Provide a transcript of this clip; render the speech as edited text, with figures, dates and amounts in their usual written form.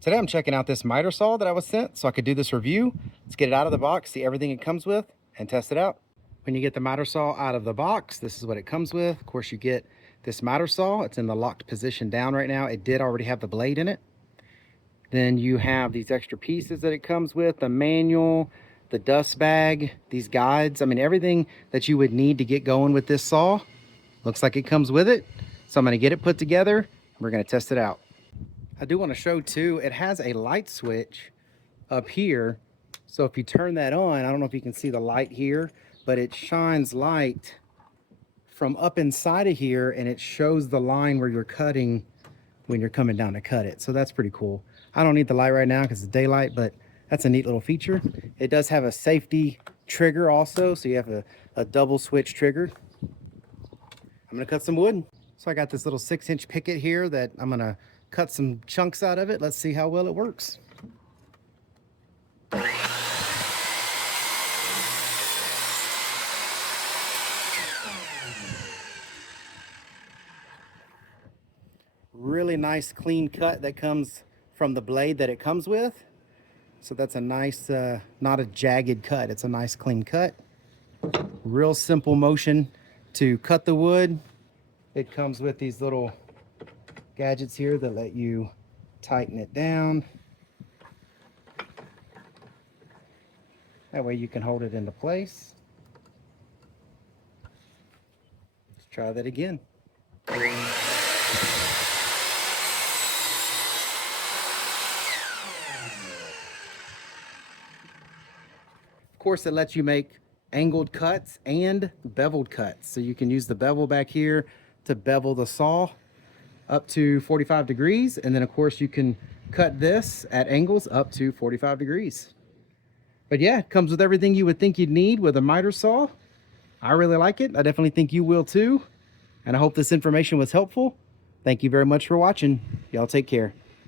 Today I'm checking out this miter saw that I was sent so I could do this review. Let's get it out of the box, see everything it comes with, and test it out. When you get the miter saw out of the box, this is what it comes with. Of course, you get this miter saw. It's in the locked position down right now. It did already have the blade in it. Then you have these extra pieces that it comes with, the manual, the dust bag, these guides. I mean, everything that you would need to get going with this saw looks like it comes with it. So I'm going to get it put together and we're going to test it out. I do want to show too, it has a light switch up here. So if you turn that on, I don't know if you can see the light here, but it shines light from up inside of here and it shows the line where you're cutting when you're coming down to cut it. So that's pretty cool. I don't need the light right now because it's daylight, but that's a neat little feature. It does have a safety trigger also, so you have a double switch trigger. I'm gonna cut some wood. So I got this little 6-inch picket here that I'm gonna cut some chunks out of it. Let's see how well it works. Really nice clean cut that comes from the blade that it comes with. So that's a nice, not a jagged cut. It's a nice clean cut. Real simple motion to cut the wood. It comes with these little gadgets here that let you tighten it down. That way you can hold it into place. Let's try that again. Of course, it lets you make angled cuts and beveled cuts. So you can use the bevel back here to bevel the saw up to 45 degrees. And then of course you can cut this at angles up to 45 degrees. But yeah, it comes with everything you would think you'd need with a miter saw. I really like it. I definitely think you will too. And I hope this information was helpful. Thank you very much for watching. Y'all take care.